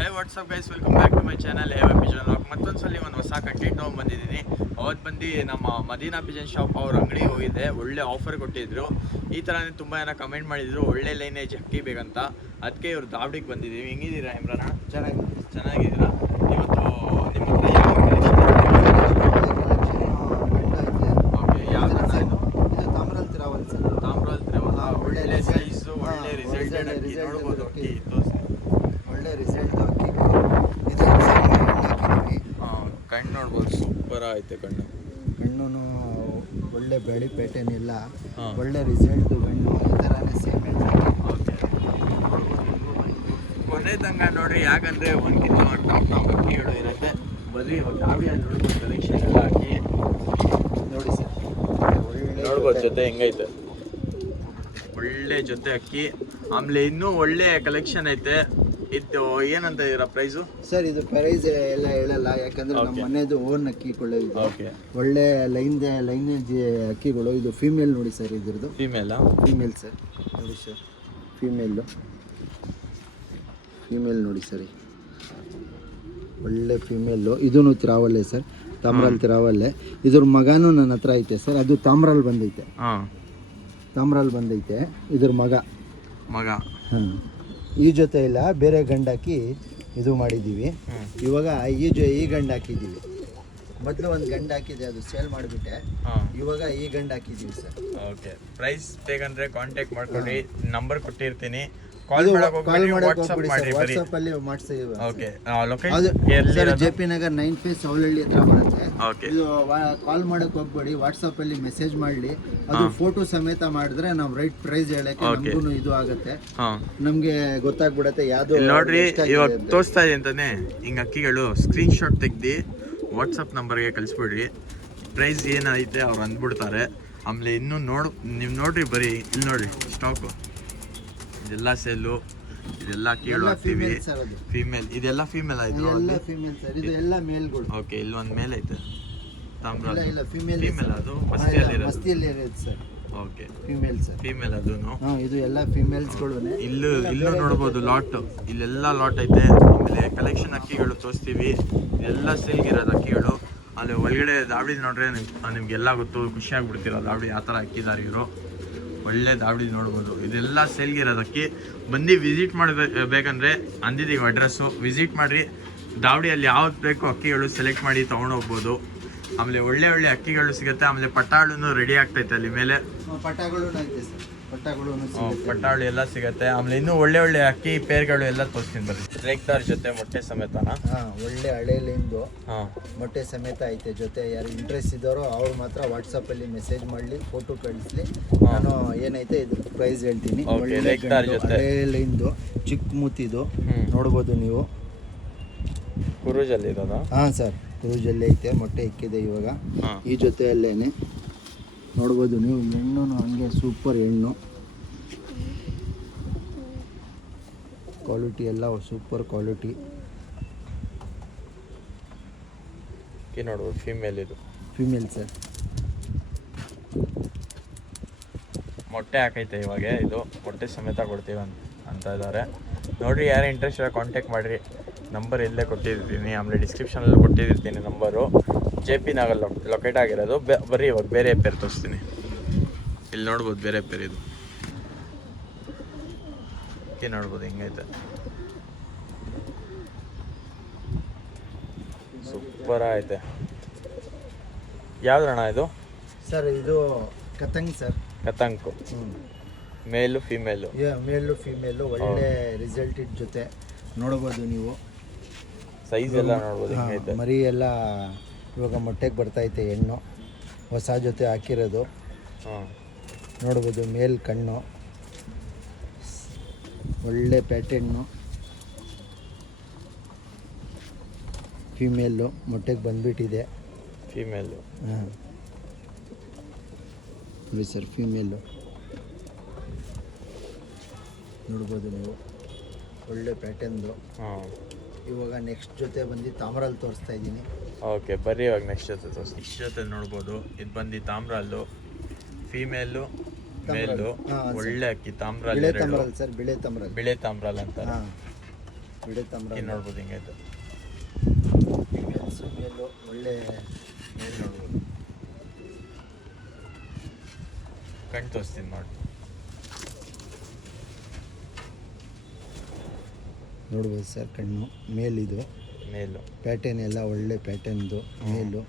Hey what's up guys, welcome back to my channel hey pigeon log. ಮತ್ತೊಂದ್ಸಲಿ ಒಂದು ಹೊಸ content ತೊಗೊಂಡ್ಬಂದಿದ್ದೀನಿ. ಅವತ್ತು ಬಂದು ನಮ್ಮ ಮದೀನಾ ಪಿಜನ್ ಶಾಪ್ ಅವ್ರ ಅಂಗಡಿಗೆ ಹೋಗಿದ್ದೆ. ಒಳ್ಳೆ ಆಫರ್ ಕೊಟ್ಟಿದ್ರು. ಈ ಥರನೇ ತುಂಬ ಜನ ಕಮೆಂಟ್ ಮಾಡಿದ್ರು ಒಳ್ಳೆ ಲೈನೇಜ್ ಹಕ್ಕಿ ಬೇಕಂತ. ಅದಕ್ಕೆ ಇವ್ರು ದಾವಡಿಗೆ ಬಂದಿದ್ದೀವಿ. ಹೆಂಗಿದ್ದೀರಾ ಇಮ್ರಾನ? ಚೆನ್ನಾಗಿದ್ದೀರಾ? ಇವತ್ತು ನಿಮ್ಮ ಹತ್ರ ಯಾವ ಕಲೆಕ್ಷನ್ ಓಕೆ ಯಾವ ಥರ ಇದು ತಾಮ್ರಲ್ ತಿರಾವಲ್ ಸರ್. ತಾಮ್ರಲ್ ತಿರಾವಲ್ ಒಳ್ಳೆ ಸೈಜು, ಒಳ್ಳೆ ರಿಸಲ್ಟೆಡ್ ಅಕ್ಕಿ ನೋಡ್ಬೋದು. ಅಕ್ಕಿ ಒಳ್ಳೆ ರಿಸಲ್ಟ್ ಅಕ್ಕಿ ಕಣ್ಣು ನೋಡ್ಬೋದು, ಸೂಪರ್ ಐತೆ ಕಣ್ಣು. ಗಣ್ಣು ಒಳ್ಳೆ ಬೆಳಿ ಪ್ಯಾಟರ್ನ್ ಇಲ್ಲ, ಒಳ್ಳೆ ರಿಸಲ್ಟ್ ಗಣ್ಣು ಈ ಥರನೇ ಸೇಮ್ ಓಕೆ. ಕೊನೆ ತಂಗ ನೋಡ್ರಿ, ಯಾಕಂದರೆ ಒಂದ್ಕಿಂತ ಟಾಪ್ ಅಕ್ಕಿಗಳು ಇರುತ್ತೆ. ಬರೀ ದಾವಡಿ ಅಲ್ಲಿ ನೋಡ್ಬೋದು, ಕಲೆಕ್ಷನ್ ಎಲ್ಲ ಹಾಕಿ ನೋಡಿ ಸರ್. ನೋಡ್ಬೋದು ಜೊತೆ ಹೆಂಗೈತೆ, ಒಳ್ಳೆ ಜೊತೆ ಅಕ್ಕಿ. ಆಮೇಲೆ ಇನ್ನೂ ಒಳ್ಳೆ ಕಲೆಕ್ಷನ್ ಐತೆ. ಇದು ಏನಂತ ಇದರ ಪ್ರೈಸು ಸರ್? ಇದು ಪ್ರೈಸ್ ಎಲ್ಲ ಹೇಳಲ್ಲ, ಯಾಕಂದ್ರೆ ನಮ್ಮ ಮನೆಯದು ಓನ್ ಅಕ್ಕಿಗಳು ಇದು. ಓಕೆ. ಒಳ್ಳೆ ಲೈನೇಜ್ ಅಕ್ಕಿಗಳು. ಇದು ಫೀಮೇಲ್ ನೋಡಿ ಸರ್, ಇದ್ರದ್ದು ಫೀಮೇಲ್ ಸರ್. ನೋಡಿ ಸರ್, ಫೀಮೇಲ್ ನೋಡಿ ಸರ್, ಒಳ್ಳೆ ಫೀಮೇಲು. ಇದೂ ತಿರಾವಲ್ಲೇ ಸರ್, ತಾಮ್ರಲ್ಲಿ ತಿರಾವಲ್ಲೇ. ಇದ್ರ ಮಗನೂ ನನ್ನ ಹತ್ರ ಐತೆ ಸರ್. ಅದು ತಾಮ್ರಲ್ಲಿ ಬಂದೈತೆ, ಇದ್ರ ಮಗ ಹಾಂ. ಈ ಜೊತೆ ಇಲ್ಲ, ಬೇರೆ ಗಂಡಾಕಿ ಇದು ಮಾಡಿದ್ದೀವಿ. ಇವಾಗ ಈ ಗಂಡು ಹಾಕಿದ್ದೀವಿ. ಮೊದಲು ಒಂದು ಗಂಡು ಹಾಕಿದೆ, ಅದು ಸೇಲ್ ಮಾಡಿಬಿಟ್ಟೆ. ಇವಾಗ ಈ ಗಂಡು ಹಾಕಿದ್ದೀವಿ ಸರ್. ಓಕೆ. ಪ್ರೈಸ್ ಬೇಕಂದ್ರೆ ಕಾಂಟ್ಯಾಕ್ಟ್ ಮಾಡ್ಕೊಳ್ಳಿ, ನಂಬರ್ ಕೊಟ್ಟಿರ್ತೀನಿ. ಕಾಲ್ ವಾಟ್ಸಪ್ ಅಲ್ಲಿ ಮಾಡಿಸ್ತೀವಿ. ಓಕೆ. JP ನಗರ್ 9 ಸೌಲಹಳ್ಳಿ ಹತ್ರ ಬರುತ್ತೆ. ಓಕೆ. ಇದು ಕಾಲ್ ಮಾಡಕ್ ಹೋಗ್ಬೇಡಿ, ವಾಟ್ಸಪ್ ಅಲ್ಲಿ ಮೆಸೇಜ್ ಮಾಡಲಿ. ಅದು ಫೋಟೋ ಸಮೇತ ಮಾಡಿದ್ರೆ ನಾವು ರೈಟ್ ಪ್ರೈಸ್ ಹೇಳಕ್ಕೆ ನಮಗೂ ಇದು ಆಗುತ್ತೆ, ನಮ್ಗೆ ಗೊತ್ತಾಗ್ಬಿಡತ್ತೆ ಯಾವ್ದು. ನೋಡ್ರಿ, ಇವಾಗ ತೋರಿಸ್ತಾ ಇದೆ ಅಂತಾನೆ ಹಿಂಗ ಅಕ್ಕಿಗಳು ಸ್ಕ್ರೀನ್ ಶಾಟ್ ತೆಗ್ದು ವಾಟ್ಸಪ್ ನಂಬರ್ಗೆ ಕಳಿಸ್ಬಿಡ್ರಿ. ಪ್ರೈಸ್ ಏನೈತೆ ಅವ್ರು ಅಂದ್ಬಿಡ್ತಾರೆ. ಆಮೇಲೆ ಇನ್ನೂ ನೀವು ನೋಡ್ರಿ, ಬರೀ ಇಲ್ಲಿ ನೋಡ್ರಿ ಸ್ಟಾಕು, ಇದೆಲ್ಲ ಸೇಲು, ಇದೆಲ್ಲ ಅಕ್ಕಿಗಳು ಹಾಕ್ತೀವಿ. ಫೀಮೇಲ್, ಇದೆಲ್ಲ ಫೀಮೇಲ್ ಆಯ್ತು. ಇದು ಎಲ್ಲ ಮೇಲ್ಗಳು. ಓಕೆ. ಇಲ್ಲೊಂದು ಮೇಲ್ ಐತೆ ತಾಮ್ರ, ಇಲ್ಲ ಫೀಮೇಲ್ ಅದು ಮಸ್ತಿಯಲ್ಲಿ ಇರೋದು sir. Okay. Female sir, female ಅದೂನು. ಇದು ಎಲ್ಲ ಫೀಮೇಲ್ಸ್ಗಳು. ಇಲ್ಲೂ ನೋಡ್ಬೋದು ಲಾಟ್, ಇಲ್ಲೆಲ್ಲ ಲಾಟ್ ಐತೆ. ಆಮೇಲೆ ಕಲೆಕ್ಷನ್ ಅಕ್ಕಿಗಳು ತೋರಿಸ್ತೀವಿ. ಇದೆಲ್ಲ ಸೇಲ್ಗಿರೋದು ಅಕ್ಕಿಗಳು. ಅಲ್ಲಿ ಒಳಗಡೆ ದಾವಡಿ ನೋಡ್ರೆ ನಿಮ್ಗೆಲ್ಲ ಗೊತ್ತು, ಖುಷಿ ಆಗ್ಬಿಡ್ತೀರ. ದಾವಡಿ ಆ ಥರ ಹಾಕಿದ್ದಾರೆ ಇವರು. ಒಳ್ಳೆ ದಾವಡಿ ನೋಡ್ಬೋದು. ಇದೆಲ್ಲ ಸೇಲ್ಗಿರೋದಕ್ಕೆ ಬಂದು ವಿಸಿಟ್ ಮಾಡಬೇಕಂದ್ರೆ ಅಂದಿದ್ದೀವಿ ಅಡ್ರೆಸ್ಸು. ವಿಸಿಟ್ ಮಾಡಿರಿ. ದಾವಡಿಯಲ್ಲಿ ಯಾವ್ದು ಬೇಕು ಅಕ್ಕಿಗಳು ಸೆಲೆಕ್ಟ್ ಮಾಡಿ ತೊಗೊಂಡೋಗ್ಬೋದು. ಆಮೇಲೆ ಒಳ್ಳೆ ಅಕ್ಕಿಗಳು ಸಿಗುತ್ತೆ. ಆಮೇಲೆ ಪಟ್ಟಾಳು ರೆಡಿ ಆಗ್ತೈತೆ ಅಲ್ಲಿ ಮೇಲೆ. ಪಟ್ಟಾಳು ಎಲ್ಲ ಸಿಗುತ್ತೆ. ಆಮೇಲೆ ಇನ್ನೂ ಒಳ್ಳೆ ಅಕ್ಕಿ ಪೇರ್ಗಳು ಎಲ್ಲ ತೋರಿಸ್ತೀನಿ ಬರ್ರಿ. ರೇಕ್ದಾರ್ ಜೊತೆ ಮೊಟ್ಟೆ ಸಮೇತನಾ? ಒಳ್ಳೆ ಹಳೇಲಿಂದು ಮೊಟ್ಟೆ ಸಮೇತ ಐತೆ ಜೊತೆ. ಯಾರು ಇಂಟ್ರೆಸ್ಟ್ ಇದ್ದಾರೋ ಅವ್ರು ಮಾತ್ರ ವಾಟ್ಸಪ್ ಅಲ್ಲಿ ಮೆಸೇಜ್ ಮಾಡಲಿ, ಫೋಟೋ ಕಳಿಸ್ಲಿ. ನಾನು ಏನೈತೆ ಇದ್ರ ಪ್ರೈಸ್ ಹೇಳ್ತೀನಿ. ಹಳೇಲಿಂದು ಚಿಕ್ಕ ಮೂತಿದು ನೋಡ್ಬೋದು ನೀವು. ಕುರುಜಲ್ಲಿ ಇರೋದಾ? ಹಾಂ ಸರ್, ಕುರುಜಲ್ಲಿ ಐತೆ. ಮೊಟ್ಟೆ ಇಕ್ಕಿದೆ ಇವಾಗ. ಈ ಜೊತೆಯಲ್ಲೇನೆ ನೋಡ್ಬೋದು ನೀವು. ಹೆಣ್ಣು ಹಂಗೆ ಸೂಪರ್ ಹೆಣ್ಣು, ಕ್ವಾಲಿಟಿ ಎಲ್ಲ ಸೂಪರ್ ಕ್ವಾಲಿಟಿ. ನೋಡ್ಬೋದು ಫೀಮೇಲ್, ಇದು ಫೀಮೇಲ್ ಸರ್. ಮೊಟ್ಟೆ ಹಾಕೈತೆ ಇವಾಗ. ಇದು ಮೊಟ್ಟೆ ಸಮೇತ ಕೊಡ್ತೀವಿ ಅಂತ ಇದ್ದಾರೆ. ನೋಡಿರಿ, ಯಾರು ಇಂಟ್ರೆಸ್ಟ್ ಇಲ್ಲ ಕಾಂಟ್ಯಾಕ್ಟ್ ಮಾಡಿರಿ. ನಂಬರ್ ಇಲ್ಲೇ ಕೊಟ್ಟಿರ್ತೀನಿ, ಆಮೇಲೆ ಡಿಸ್ಕ್ರಿಪ್ಷನಲ್ಲಿ ಕೊಟ್ಟಿರ್ತೀನಿ ನಂಬರು. JP ನಗರ್ ಲೊಕೇಟ್ ಆಗಿರೋದು. ಬರ್ರಿ, ಇವಾಗ ಬೇರೆ ಪೇರ್ ತೋರಿಸ್ತೀನಿ. ಇಲ್ಲಿ ನೋಡ್ಬೋದು ಬೇರೆ ಪೇರ್. ಇದು ನೋಡ್ಬೋದು ಹಿಂಗೈತೆ, ಸೂಪರ್ ಐತೆ. ಯಾವ್ದಣ್ಣ ಇದು? ಸರ್ ಇದು ಕತಂಗ್ ಸರ್. ಕತಂಕು ಮೇಲು ಫೀಮೇಲು? ಮೇಲು ಫೀಮೇಲು. ಒಳ್ಳೆ ರಿಸಲ್ಟ್ ಜೊತೆ ನೋಡ್ಬೋದು ನೀವು. ಸೈಜ್ ಎಲ್ಲ ನೋಡ್ಬೋದು ಹಿಂಗೈತೆ. ಮರಿ ಎಲ್ಲ ಇವಾಗ ಮೊಟ್ಟೆಗೆ ಬರ್ತೈತೆ. ಹೆಣ್ಣು ಹೊಸ ಜೊತೆ ಹಾಕಿರೋದು ನೋಡ್ಬೋದು. ಮೇಲ್ ಕಣ್ಣು, ಒಳ್ಳೆ ಪ್ಯಾಟರ್ನು. ಫೀಮೇಲು ಮೊಟ್ಟೆಗೆ ಬಂದ್ಬಿಟ್ಟಿದೆ. ಫೀಮೇಲು ನೋಡಿ ಸರ್, ಫೀಮೇಲು ನೋಡ್ಬೋದು ನೀವು. ಒಳ್ಳೆ ಪ್ಯಾಟರ್ನ್ದು. ಇವಾಗ ನೆಕ್ಸ್ಟ್ ಜೊತೆ ಬಂದು ತಾಮ್ರಲ್ಲಿ ತೋರಿಸ್ತಾ ಇದ್ದೀನಿ. ಓಕೆ, ಬರ್ರಿ ಇವಾಗ ನೆಕ್ಸ್ಟ್ ಜೊತೆ ನೋಡ್ಬೋದು. ಇದು ಬಂದು ತಾಮ್ರಲ್ಲು, ಫೀಮೇಲು ಮೇಲು. ಒಳ್ಳೆ ಅಕ್ಕಿ ತಾಮ್ರ, ಸರ್ ಬಿಳೆ ತಾಮ್ರ ಬಿಳೆ ತಾಮ್ರಲ್ ಅಂತ. ಬಿಡೆ ತಮ್ರ ಇಲ್ಲಿ ನೋಡ್ಬೋದು ಹಿಂಗೈತೆ ಮೇಲು ಒಳ್ಳೆ ಮೇಲೆ ನೋಡ್ಬೋದು. ಕಣ್ಣು ತೋರಿಸ್ತೀನಿ ನೋಡಿ. ನೋಡ್ಬೋದು ಸರ್ ಕಣ್ಣು ಮೇಲಿದು ಮೇಲು ಪ್ಯಾಟರ್ನ್ ಎಲ್ಲ ಒಳ್ಳೆ ಪ್ಯಾಟರ್ನ್ದು ಮೇಲು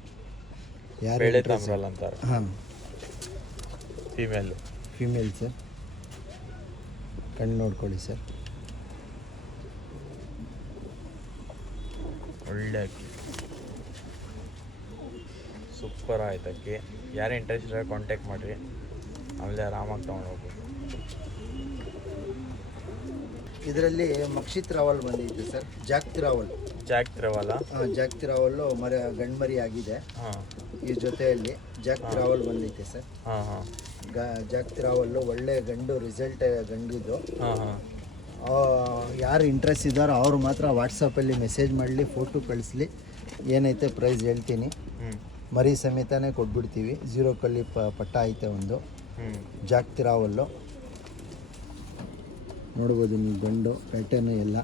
ಯಾರು ಬೇಳೆ ತಾಮ್ರಲ್ಲ ಅಂತಾರೆ. ಹಾಂ ಫೀಮೇಲು ಫಿಮೇಲ್ ಸರ್. ಕಣ್ಣು ನೋಡ್ಕೊಳ್ಳಿ ಸರ್. ಒಳ್ಳೆ ಅಕ್ಕಿ ಸೂಪರ್ ಆಯ್ತು ಅಕ್ಕಿ. ಯಾರೇ ಇಂಟ್ರೆಸ್ಟ್ ಇದ್ದರೆ ಕಾಂಟ್ಯಾಕ್ಟ್ ಮಾಡಿರಿ, ಆಮೇಲೆ ಆರಾಮಾಗಿ ತೊಗೊಂಡು ಹೋಗ್ಬೋದು. ಇದರಲ್ಲಿ ಮಕ್ಷಿತ್ ರಾವಲ್ ಬಂದೈತೆ ಸರ್. ಜಾಕ್ತಿ ರಾವಲ್ ಜಾಗ್ತಿರವಲ್ಲ. ಜಾಕ್ತಿ ರಾವಲ್ಲು ಗಂಡು ಮರಿ ಆಗಿದೆ. ಹಾಂ ಈ ಜೊತೆಯಲ್ಲಿ ಜಾಕ್ತಿ ರಾವಲ್ ಬಂದೈತೆ ಸರ್. ಹಾಂ ಹಾಂ ಜಾಕ್ತಿ ರಾವಲ್ಲು ಒಳ್ಳೆ ಗಂಡು ರಿಸಲ್ಟ್ ಗಂಡಿದ್ದು. ಹಾಂ ಹಾಂ ಯಾರು ಇಂಟ್ರೆಸ್ಟ್ ಇದ್ದಾರೋ ಅವರು ಮಾತ್ರ ವಾಟ್ಸಪ್ಪಲ್ಲಿ ಮೆಸೇಜ್ ಮಾಡಲಿ, ಫೋಟೋ ಕಳಿಸ್ಲಿ, ಏನೈತೆ ಪ್ರೈಸ್ ಹೇಳ್ತೀನಿ. ಹ್ಞೂ ಮರಿ ಸಮೇತನೇ ಕೊಟ್ಬಿಡ್ತೀವಿ. 0 ಕಲ್ಲಿ ಪಟ್ಟ ಐತೆ ಒಂದು. ಹ್ಞೂ ಜಾಕ್ತಿ ರಾವಲ್ಲು ನೋಡ್ಬೋದು ನೀವು, ಗಂಡು ಪ್ಯಾಟರ್ನು ಎಲ್ಲ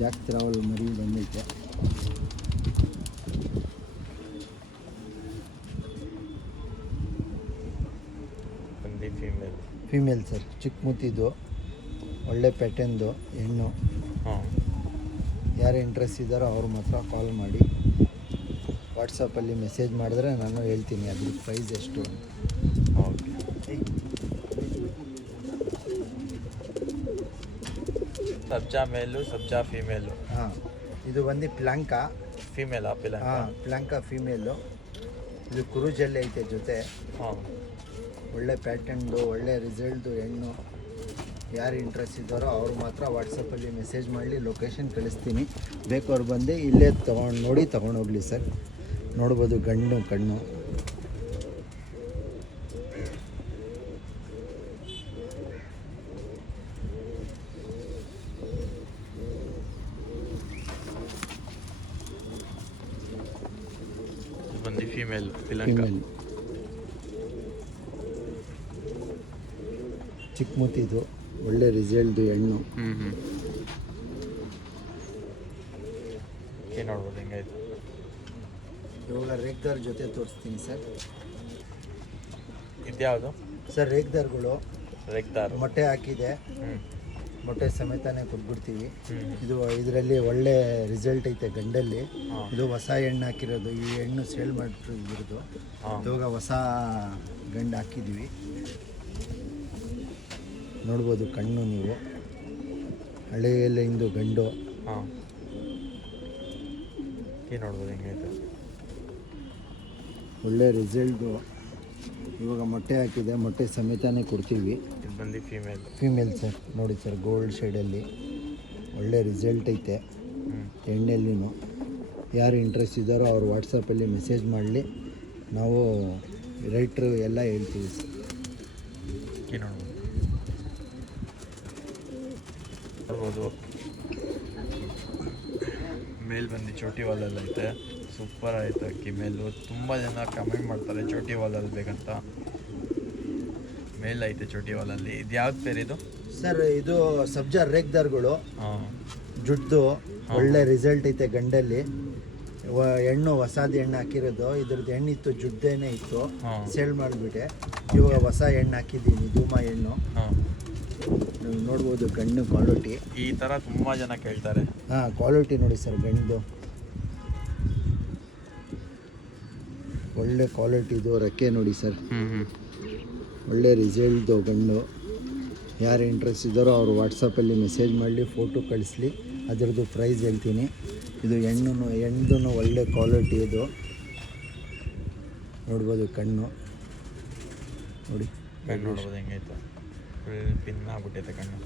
ಜಾಕ್ತಿ ರಾವಲ್ ಮರಿ ಬಂದೈತೆ. ಬಂದು ಫೀಮೇಲ್. Female sir. ಚಿಕ್ಕ ಮುತ್ತಿದ್ದು ಒಳ್ಳೆ ಪ್ಯಾಟರ್ನ್ದು ಹೆಣ್ಣು. ಹಾಂ ಯಾರು ಇಂಟ್ರೆಸ್ಟ್ ಇದ್ದಾರೋ ಅವ್ರು ಮಾತ್ರ ಕಾಲ್ ಮಾಡಿ, ವಾಟ್ಸಪ್ಪಲ್ಲಿ ಮೆಸೇಜ್ ಮಾಡಿದ್ರೆ ನಾನು ಹೇಳ್ತೀನಿ ಅದ್ರ ಪ್ರೈಸ್ ಎಷ್ಟು ಅಂತ. ಓಕೆ. ಸಬ್ಜಾ ಮೇಲು, ಸಬ್ಜಾ ಫೀಮೇಲು. ಹಾಂ ಇದು ಬಂದು ಪ್ಲಾಂಕಾ ಫೀಮೇಲಾ ಪಿಲಾಂಕ? ಹಾಂ ಪ್ಲಾಂಕಾ ಫೀಮೇಲು. ಇದು ಕುರುಜಲ್ಲಿ ಐತೆ ಜೊತೆ. ಹಾಂ ಒಳ್ಳೆ ಪ್ಯಾಟರ್ನ್ದು ಒಳ್ಳೆ ರಿಸಲ್ಟ್ದು ಹೆಣ್ಣು. ಯಾರು ಇಂಟ್ರೆಸ್ಟ್ ಇದ್ದಾರೋ ಅವ್ರು ಮಾತ್ರ ವಾಟ್ಸಪ್ಪಲ್ಲಿ ಮೆಸೇಜ್ ಮಾಡಲಿ, ಲೊಕೇಶನ್ ಕಳಿಸ್ತೀನಿ. ಬೇಕವ್ರು ಬಂದು ಇಲ್ಲೇ ನೋಡಿ ತೊಗೊಂಡೋಗ್ಲಿ ಸರ್. ನೋಡ್ಬೋದು ಗಂಡು ಕಣ್ಣು. ಬಂದು ಫೀಮೇಲ್ ಪಿಲಾಂಕ. ಫಿಮೇಲ್ ಚಿಕ್ಕ ಮುತ್ತಿದು ಒಳ್ಳೆ ರಿಸಲ್ಟ್ದು ಹೆಣ್ಣು. ಹ್ಞೂ ಹ್ಞೂ ಏನು ನೋಡ್ಬೋದು ಹೆಂಗಾಯ್ತು. ಇವಾಗ ರೇಗ್ದಾರ್ ಜೊತೆ ತೋರಿಸ್ತೀನಿ ಸರ್. ಇದ್ಯಾವುದು ಸರ್ ರೇಗ್ದಾರ್ಗಳು ರೆಗ್ದಾರು? ಮೊಟ್ಟೆ ಹಾಕಿದೆ, ಹ್ಞೂ ಮೊಟ್ಟೆ ಸಮೇತನೇ ಕೊಟ್ಬಿಡ್ತೀವಿ. ಹ್ಞೂ ಇದು ಇದರಲ್ಲಿ ಒಳ್ಳೆ ರಿಸಲ್ಟ್ ಐತೆ ಗಂಡಲ್ಲಿ. ಹಾಂ. ಇದು ಹೊಸ ಹೆಣ್ಣು ಹಾಕಿರೋದು. ಈ ಹೆಣ್ಣು ಸೇಲ್ ಮಾಡಿರೋದು. ಹಾಂ ಇವಾಗ ಹೊಸ ಗಂಡು ಹಾಕಿದ್ವಿ. ನೋಡ್ಬೋದು ಕಣ್ಣು ನೀವು, ಹಳೆಯಲ್ಲಿಂದು ಗಂಡು. ಹಾಂ ಏನು ನೋಡ್ಬೋದು ಹೆಂಗೈತೆ. ಒಳ್ಳೆ ರಿಸಲ್ಟು. ಇವಾಗ ಮೊಟ್ಟೆ ಹಾಕಿದೆ, ಮೊಟ್ಟೆ ಸಮೇತನೇ ಕೊಡ್ತೀವಿ. ಇದು ಬಂದು ಫೀಮೇಲ್. Female sir. ನೋಡಿ ಸರ್ ಗೋಲ್ಡ್ ಶೇಡಲ್ಲಿ ಒಳ್ಳೆ ರಿಸಲ್ಟ್ ಐತೆ ಹ್ಞೂ ಎಣ್ಣೆಲ್ಲಿನೂ. ಯಾರು ಇಂಟ್ರೆಸ್ಟ್ ಇದ್ದಾರೋ ಅವ್ರು ವಾಟ್ಸಪ್ಪಲ್ಲಿ ಮೆಸೇಜ್ ಮಾಡಲಿ, ನಾವು ರೈಟ್ರು ಎಲ್ಲ ಹೇಳ್ತೀವಿ ಸರ್. ಏನು ನೋಡ್ಬೋದು. ಮೇಲ್ ಬಂದು ಚೋಟಿ ವಾಲಲ್ಲಿ ಐತೆ. ಸೂಪರ್ ಆಯ್ತು ಅಕ್ಕಿ ಮೇಲು. ತುಂಬ ಜನ ಕಮೆಂಟ್ ಮಾಡ್ತಾರೆ ಚೋಟಿ ವಾಲಲ್ಲಿ ಬೇಕಂತ. ಮೇಲ್ ಐತೆ ಚೋಟಿ ವಾಲಲ್ಲಿ. ಇದು ಯಾವ್ದು ಪೇರ್ ಇದು ಸರ್? ಇದು ಸಬ್ಜಾ ರೇಗ್ದಾರ್ಗಳು. ಹಾಂ ಜುಡ್ಡು ಒಳ್ಳೆ ರಿಸಲ್ಟ್ ಐತೆ ಗಂಡಲ್ಲಿ. ಹೆಣ್ಣು ಹೊಸದು ಹೆಣ್ಣು ಹಾಕಿರೋದು. ಇದ್ರದ್ದು ಹೆಣ್ಣಿತ್ತು, ಜುಡ್ಡೇನೆ ಇತ್ತು, ಹಾಂ ಸೇಲ್ ಮಾಡಿಬಿಟ್ಟೆ. ಇವಾಗ ಹೊಸ ಹೆಣ್ಣು ಹಾಕಿದ್ದೀನಿ, ಧೂಮ ಹೆಣ್ಣು. ಹಾಂ ನೀವು ನೋಡ್ಬೋದು ಗಂಡು ಕ್ವಾಲಿಟಿ. ಈ ಥರ ತುಂಬ ಜನ ಕೇಳ್ತಾರೆ. ಹಾಂ ಕ್ವಾಲಿಟಿ ನೋಡಿ ಸರ್ ಗಂಡು ಒಳ್ಳೆ ಕ್ವಾಲಿಟಿದು. ರೆಕ್ಕೆ ನೋಡಿ ಸರ್, ಒಳ್ಳೆ ರಿಸಲ್ಟ್ದು ಗಂಡು. ಯಾರು ಇಂಟ್ರೆಸ್ಟ್ ಇದ್ದಾರೋ ಅವರು ವಾಟ್ಸಪ್ಪಲ್ಲಿ ಮೆಸೇಜ್ ಮಾಡಲಿ, ಫೋಟೋ ಕಳಿಸ್ಲಿ, ಅದರದ್ದು ಪ್ರೈಸ್ ಹೇಳ್ತೀನಿ. ಇದು ಹೆಣ್ಣು ಒಳ್ಳೆ ಕ್ವಾಲಿಟಿ. ಇದು ನೋಡ್ಬೋದು ಕಣ್ಣು ನೋಡಿ. ಕಣ್ಣು ನೋಡ್ಬೋದು ಹೆಂಗೈತೆ. ಫುಲ್ ಪಿನ್ ಆಗ್ಬಿಟ್ಟೈತೆ ಕಣ್ಣು.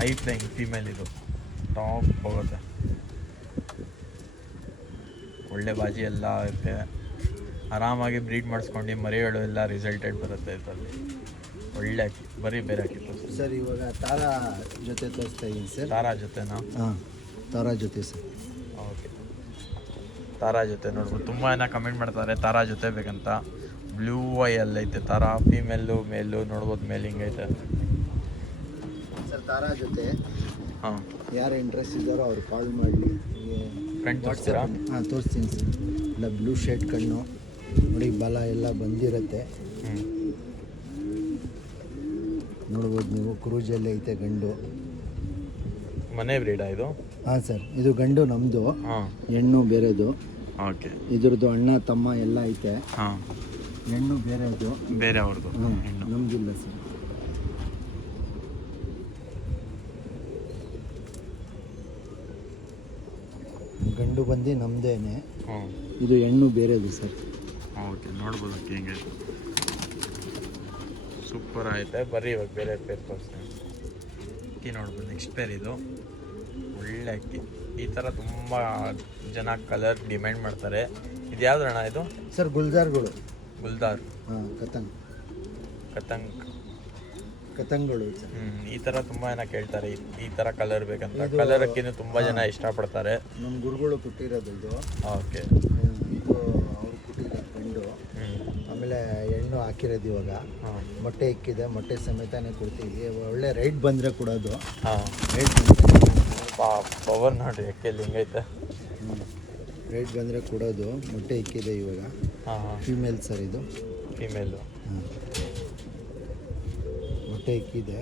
High flying female. ಇದು ಟಾಪ್ ಹೋಗುತ್ತೆ. ಒಳ್ಳೆ ಬಾಜಿ ಎಲ್ಲ ಇರುತ್ತೆ. ಆರಾಮಾಗಿ ಬ್ರೀಡ್ ಮಾಡಿಸ್ಕೊಂಡು ಮರಿಗಳು ಎಲ್ಲ ರಿಸಲ್ಟೆಡ್ ಬರುತ್ತೆ ಇದರಲ್ಲಿ. ಒಳ್ಳೆ ಅಕ್ಕಿ. ಬರೀ ಬೇರೆ ಅಕ್ಕಿ ತೋರಿಸ್ತೀವಿ ಸರ್. ಇವಾಗ ತಾರಾ ಜೊತೆ ತೋರಿಸ್ತಾ ಇದ್ದೀನಿ ಸರ್. ತಾರಾ ಜೊತೆನಾ? ಹಾಂ ತಾರಾ ಜೊತೆ ಸರ್. ಓಕೆ. ತಾರಾ ಜೊತೆ ನೋಡ್ಬೋದು. ತುಂಬ ಜನ ಕಮೆಂಟ್ ಮಾಡ್ತಾರೆ ತಾರಾ ಜೊತೆ ಬೇಕಂತ. ಬ್ಲೂ ಐ ಅಲ್ಲೈತೆ ತಾರಾ. ಫೀಮೇಲು ಮೇಲು ನೋಡ್ಬೋದು. ಮೇಲೆ ಹಿಂಗೈತೆ ಸರ್. ತಾರಾ ಜೊತೆ ಹಾಂ ಯಾರು ಇಂಟ್ರೆಸ್ಟ್ ಇದ್ದಾರೋ ಅವ್ರು ಕಾಲ್ ಮಾಡಲಿ. ಕಣ್ಣು ತೋರಿಸ್ತೀರಾ? ಹಾಂ ತೋರಿಸ್ತೀನಿ ಸರ್. ಇಲ್ಲ ಬ್ಲೂ ಶೇಡ್ ಕಣ್ಣು ನೋಡಿ, ಬಲ ಎಲ್ಲ ಬಂದಿರುತ್ತೆ ನೋಡ್ಬೋದು ನೀವು. ಕ್ರೂಜಲ್ಲಿ ಐತೆ ಗಂಡು. ಮನೆ ಬ್ರೀಡಾ ಇದು? ಹಾಂ ಸರ್, ಇದು ಗಂಡು ನಮ್ಮದು, ಹಾಂ ಹೆಣ್ಣು ಬೇರೆದು. ಓಕೆ. ಇದ್ರದ್ದು ಅಣ್ಣ ತಮ್ಮ ಎಲ್ಲ ಐತೆ. ಹಾಂ ಹೆಣ್ಣು ಬೇರೆದು, ಬೇರೆ ಅವ್ರದ್ದು ಹೆಣ್ಣು. ನಮಗಿಲ್ಲ ಸರ್. ಗಂಡು ಬಂದು ನಮ್ಮದೇನೆ, ಹ್ಞೂ ಇದು ಹೆಣ್ಣು ಬೇರೆದು ಸರ್. ಓಕೆ, ನೋಡ್ಬೋದು ಅಕ್ಕಿ ಹೆಂಗೆ ಸೂಪರ್ ಐತೆ. ಬರ್ರಿ ಇವಾಗ ಬೇರೆ ಪೇರ್ ತೋರಿಸ್ತೀನಿ. ಅಕ್ಕಿ ನೋಡ್ಬೋದು. ನೆಕ್ಸ್ಟ್ ಪೇರ್ ಇದು ಒಳ್ಳೆ ಅಕ್ಕಿ. ಈ ಥರ ತುಂಬ ಜನ ಕಲರ್ ಡಿಮ್ಯಾಂಡ್ ಮಾಡ್ತಾರೆ. ಇದು ಯಾವ್ದು ಅಣ್ಣ ಇದು? ಸರ್ ಗುಲ್ಜಾರ್ಗಳು. ಗುಲ್ದಾರ್. ಹಾಂ, ಕತಂಗ್. ಕತಂಗ್ಗಳು ಸರ್. ಈ ಥರ ತುಂಬ ಜನ ಕೇಳ್ತಾರೆ, ಈ ಥರ ಕಲರ್ ಬೇಕಂತ. ಕಲರ್ ಅಕ್ಕಿನೂ ತುಂಬ ಜನ ಇಷ್ಟಪಡ್ತಾರೆ. ನಮ್ಮ ಗುರುಗಳು ಕೊಟ್ಟಿರೋದು ಇದು. ಓಕೆ. ಇದು ಅವ್ರು ಕೊಟ್ಟಿರೋದು ಗಂಡು. ಆಮೇಲೆ ಹೆಣ್ಣು ಹಾಕಿರೋದು ಇವಾಗ. ಮೊಟ್ಟೆ ಇಕ್ಕಿದೆ, ಮೊಟ್ಟೆ ಸಮೇತನೇ ಕೊಡ್ತೀವಿ. ಒಳ್ಳೆ ರೇಟ್ ಬಂದರೆ ಕೊಡೋದು. ಹಾಂ, ರೇಟ್ ಬಂದರೆ ಪವರ್ ನೋಡ್ರಿ ಅಕ್ಕಿಯಲ್ಲಿ ಹಿಂಗೈತೆ. ರೇಟ್ ಬಂದರೆ ಕೊಡೋದು. ಮೊಟ್ಟೆ ಇಕ್ಕಿದೆ ಇವಾಗ. ಹಾಂ ಹಾಂ, ಫೀಮೇಲ್ ಸರ್ ಇದು. ಫೀಮೇಲು. ಹಾಂ, ಮೊಟ್ಟೆ ಇಕ್ಕಿದೆ.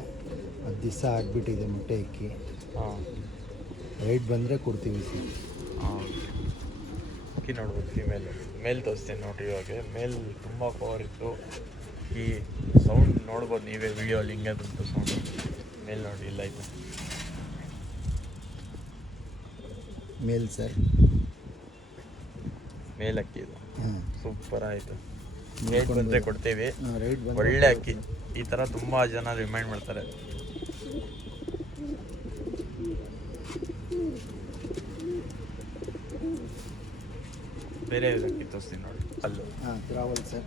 10 ದಿವಸ ಆಗಿಬಿಟ್ಟಿದೆ ಮೊಟ್ಟೆ ಇಕ್ಕಿ. ಹಾಂ, ರೇಟ್ ಬಂದರೆ ಕೊಡ್ತೀವಿ ಸರ್. ಹಾಂ, ಅಕ್ಕಿ ನೋಡ್ಬೋದು. ಫೀಮೇಲು. ಮೇಲ್ ತೋರಿಸ್ತೀನಿ ನೋಡ್ರಿ. ಇವಾಗ ಮೇಲ್ ತುಂಬ ಪವರ್ ಇತ್ತು. ಈ ಸೌಂಡ್ ನೋಡ್ಬೋದು ನೀವೇ ವಿಡಿಯೋಲ್ಲಿ ಹಿಂಗೆ ಬಂತು ಸೌಂಡ್. ಮೇಲ್ ನೋಡಿ, ಇಲ್ಲ ಇದು ಮೇಲ್ ಸರ್. ಮೇಲ್ ಅಕ್ಕಿ ಇದು. ಹಾಂ, ಸೂಪರ್ ಆಯಿತು. ರೇಟ್ ಬಂದರೆ ಕೊಡ್ತೀವಿ. ರೇಟ್ ಬಂದರೆ ಒಳ್ಳೆ ಅಕ್ಕಿ. ಈ ಥರ ತುಂಬ ಜನ ರಿಮೈಂಡ್ ಮಾಡ್ತಾರೆ. ಬೇರೆ ಅಕ್ಕಿ ತೋರಿಸ್ತೀನಿ ನೋಡಿ. ಅಲ್ಲೂ ಹಾಂ, ತ್ರಾವಲ್ ಸರ್.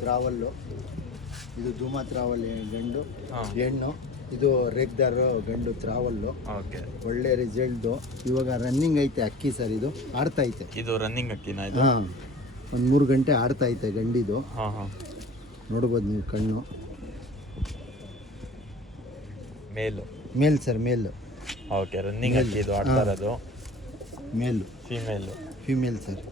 ತ್ರಾವಲ್ಲು. ಇದು ಧೂಮ ತ್ರಾವಲ್ ಗಂಡು. ಹೆಣ್ಣು. ಇದು ರೇಗ್ದಾರ್ ಗಂಡು ತ್ರಾವಲ್ಲು. ಓಕೆ. ಒಳ್ಳೆ ರಿಸಲ್ಟು. ಇವಾಗ ರನ್ನಿಂಗ್ ಐತೆ ಅಕ್ಕಿ ಸರ್. ಇದು ಆಡ್ತೈತೆ. ಇದು ರನ್ನಿಂಗ್ ಅಕ್ಕಿನ ಇದು? ಹಾಂ, ಒಂದು 3 ಗಂಟೆ ಆಡ್ತೈತೆ ಗಂಡಿದು. ಹಾಂ ಹಾಂ, ನೋಡ್ಬೋದು ನೀವು ಕಣ್ಣು. ಮೇಲು. ಮೇಲ್ ಸರ್, ಮೇಲ್. ಓಕೆ, ರನ್ನಿಂಗ್ ಅಕ್ಕಿ ಇದು ಆಡ್ತಾ ಇರೋದು. ಮೇಲು. Female. Female sir.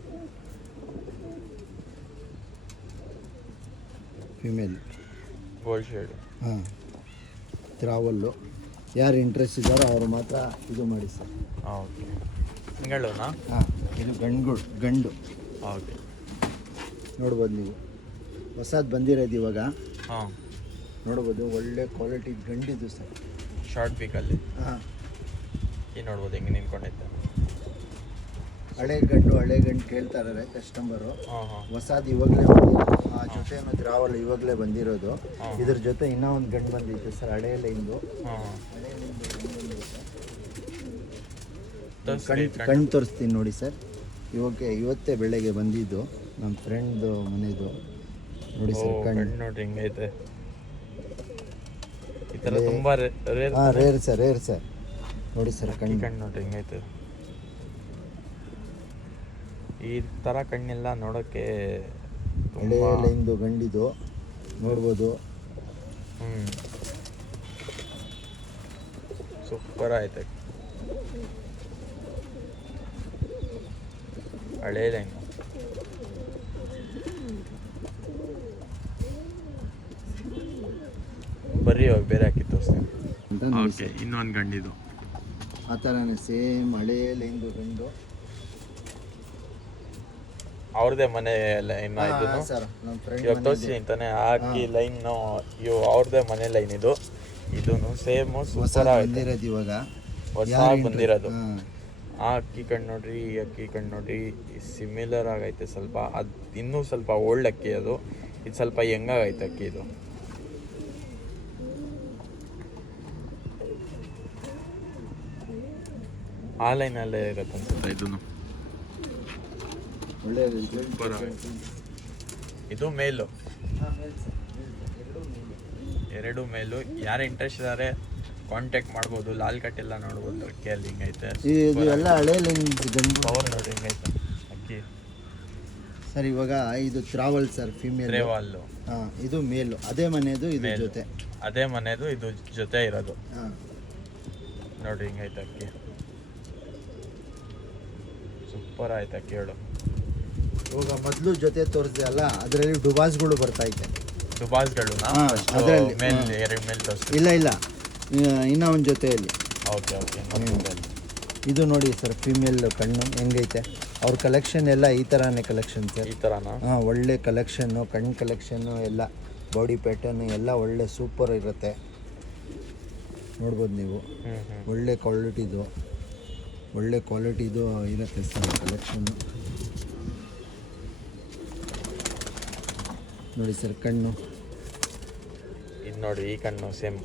Female. Gold shade. ಹಾಂ, ತ್ರಾವಲ್ಲು. ಯಾರು ಇಂಟ್ರೆಸ್ಟ್ ಇದ್ದಾರೋ ಅವರು ಮಾತ್ರ ಇದು ಮಾಡಿ ಸರ್. ಓಕೆ. ತಿಂಗಳೂನಾ? ಹಾಂ, ಇದು ಗಂಡು. ಓಕೆ. ನೋಡ್ಬೋದು ನೀವು. ಹೊಸದು ಬಂದಿರೋದು ಇವಾಗ. ಹಾಂ, ನೋಡ್ಬೋದು. ಒಳ್ಳೆ ಕ್ವಾಲಿಟಿ ಗಂಡಿದು ಸರ್. ಶಾರ್ಟ್ ಪೀಕಲ್ಲಿ. ಹಾಂ, ಈ ನೋಡ್ಬೋದು ಹೆಂಗೆ ನಿಂತ್ಕೊಂಡೈತೆ. ಹಳೆ ಗಂಡು ಕೇಳ್ತಾ ಇದ್ದಾರೆ ಕಸ್ಟಮರು. ಹಾಂ ಹಾಂ, ಹೊಸದು ಇವಾಗಲೇ ಬಂದಿರೋದು. ಆ ಜೊತೆ ತ್ರಾವಲ್ ಇವಾಗಲೇ ಬಂದಿರೋದು. ಇದ್ರ ಜೊತೆ ಇನ್ನೂ ಒಂದು ಗಂಡು ಬಂದಿತ್ತು ಸರ್, ಹಳೆ ಲೈನ್ದು. ಹಾಂ, ಕಣ್ಣು ತೋರಿಸ್ತೀನಿ ನೋಡಿ ಸರ್. ಇವತ್ತೇ ಬೆಳಗ್ಗೆ ಬಂದಿದ್ದು ನಮ್ಮ ಫ್ರೆಂಡ್ದು ಮನೆದು. ನೋಡಿ ಸರ್ ಕಣ್ಣು ನೋಡ್ರಿ ಹಿಂಗೈತೆ. ಈ ಥರ ತುಂಬ ರೇರ್. ಹಾಂ, ರೇರ್ ಸರ್. ನೋಡಿ ಸರ್ ಕಣ್ಣು ನೋಡ್ರಿ ಹಿಂಗೈತೆ. ಈ ಥರ ಕಣ್ಣೆಲ್ಲ ನೋಡೋಕ್ಕೆ ಹಳೆ ಲೈನ್ದು ಗಂಡಿದು ನೋಡ್ಬೋದು. ಸೂಪರ್ ಆಯ್ತು. ಹಳೆ ಲೈನ್. ಬರ್ರಿ ಇವಾಗ ಬೇರೆ ಹಾಕಿ ತೋರಿಸ್ತೀನಿ. ಓಕೆ, ಇನ್ನೊಂದು ಗಂಡಿದು ಆ ಥರನೇ ಸೇಮ್ ಹಳೆ ಲೈನ್ದು ಗಂಡು. ಅವ್ರದ್ದೇ ಮನೆ ಲೈನ್ ಇದನ್ನು ಸರ್, ನಮ್ಮ ಫ್ರೆಂಡ್ ಇವಾಗ ತೋರಿಸಿ ಅಂತಾನೆ ಹಾಕಿ ಲೈನ್ ಇವು ಅವ್ರದ್ದೇ ಮನೆ ಲೈನ್ ಇದು. ಇದೂ ಸೇಮ್ ಸೂಪರ್ ಬಂದಿರೋದು ಇವಾಗ. ಹೊಸ ಬಂದಿರೋದು. ಆ ಅಕ್ಕಿ ಕಣ್ಣು ನೋಡ್ರಿ, ಈ ಅಕ್ಕಿ ಕಣ್ಣು ನೋಡ್ರಿ, ಸಿಮಿಲರ್ ಆಗೈತೆ ಸ್ವಲ್ಪ. ಅದು ಇನ್ನೂ ಸ್ವಲ್ಪ ಓಲ್ಡ್ ಅಕ್ಕಿ ಅದು. ಇದು ಸ್ವಲ್ಪ ಹೆಂಗಾಗೈತೆ ಅಕ್ಕಿ ಇದು. ಆ ಲೈನಲ್ಲೇ ಇರುತ್ತೆ ಅನ್ಸುತ್ತೆ ಇದನ್ನು. ಒಳ್ಳೆ ಸೂಪರ್. ಇದು ಮೇಲು. ಎರಡು ಮೇಲು. ಯಾರು ಇಂಟ್ರೆಸ್ಟ್ ಇದ್ದಾರೆ ಕಾಂಟ್ಯಾಕ್ಟ್ ಮಾಡ್ಬೋದು. ಲಾಲ್ ಕಟ್ ಎಲ್ಲ ನೋಡ್ಬೋದು. ಅಕ್ಕಿಯಲ್ಲಿ ಹಿಂಗೈತೆ. ಇದು ಎಲ್ಲ ಹಳೆ ಲೈನ್ ಗಂಡು. ಪವರ್ ನೋಡಿ ಹಿಂಗೈತೆ ಅಕ್ಕಿ ಸರ್. ಇವಾಗ ಇದು ತ್ರಾವಲ್ ಸರ್, ಫಿಮೇಲ್. ತ್ರೇವಾಲು. ಹಾಂ, ಇದು ಮೇಲು. ಅದೇ ಮನೆಯದು ಇದು ಜೊತೆ. ಅದೇ ಮನೆದು ಇದು ಜೊತೆ ಇರೋದು. ಹಾಂ ನೋಡ್ರಿ ಹಿಂಗೈತೆ ಅಕ್ಕಿ, ಸೂಪರ್ ಆಯ್ತು ಅಕ್ಕಿ ಹೇಳು. ಇವಾಗ ಮೊದಲು ಜೊತೆ ತೋರಿಸಿದೆ ಅಲ್ಲ, ಅದರಲ್ಲಿ ಡುಬಾಸ್ಗಳು ಬರ್ತಾಯಿದೆ. ದುಬಾಸ್ಗಳು ಅದರಲ್ಲಿ ಮೇಲೆ ಎರಡು ಮೇಲೆ ತೋರಿಸ್ತೀವಿ. ಇಲ್ಲ ಇನ್ನೂ ಒಂದು ಜೊತೆಯಲ್ಲಿ. ಓಕೆ ಇದು ನೋಡಿ ಸರ್, ಫಿಮೇಲ್ ಕಣ್ಣು ಹೆಂಗೈತೆ. ಅವ್ರ ಕಲೆಕ್ಷನ್ ಎಲ್ಲ ಈ ಥರನೇ ಕಲೆಕ್ಷನ್ ಸರ್. ಈ ಥರನಾ? ಹಾಂ, ಒಳ್ಳೆ ಕಲೆಕ್ಷನ್ನು, ಕಣ್ಣು ಕಲೆಕ್ಷನ್ನು ಎಲ್ಲ, ಬಾಡಿ ಪ್ಯಾಟರ್ನು ಎಲ್ಲ ಒಳ್ಳೆ ಸೂಪರ್ ಇರುತ್ತೆ. ನೋಡ್ಬೋದು ನೀವು, ಒಳ್ಳೆ ಕ್ವಾಲಿಟಿದು ಇರುತ್ತೆ ಸರ್ ಕಲೆಕ್ಷನ್ನು. ನೋಡಿ ಸರ್ ಕಣ್ಣು, ಇದು ನೋಡಿ ಈ ಕಣ್ಣು ಸೇಮ್,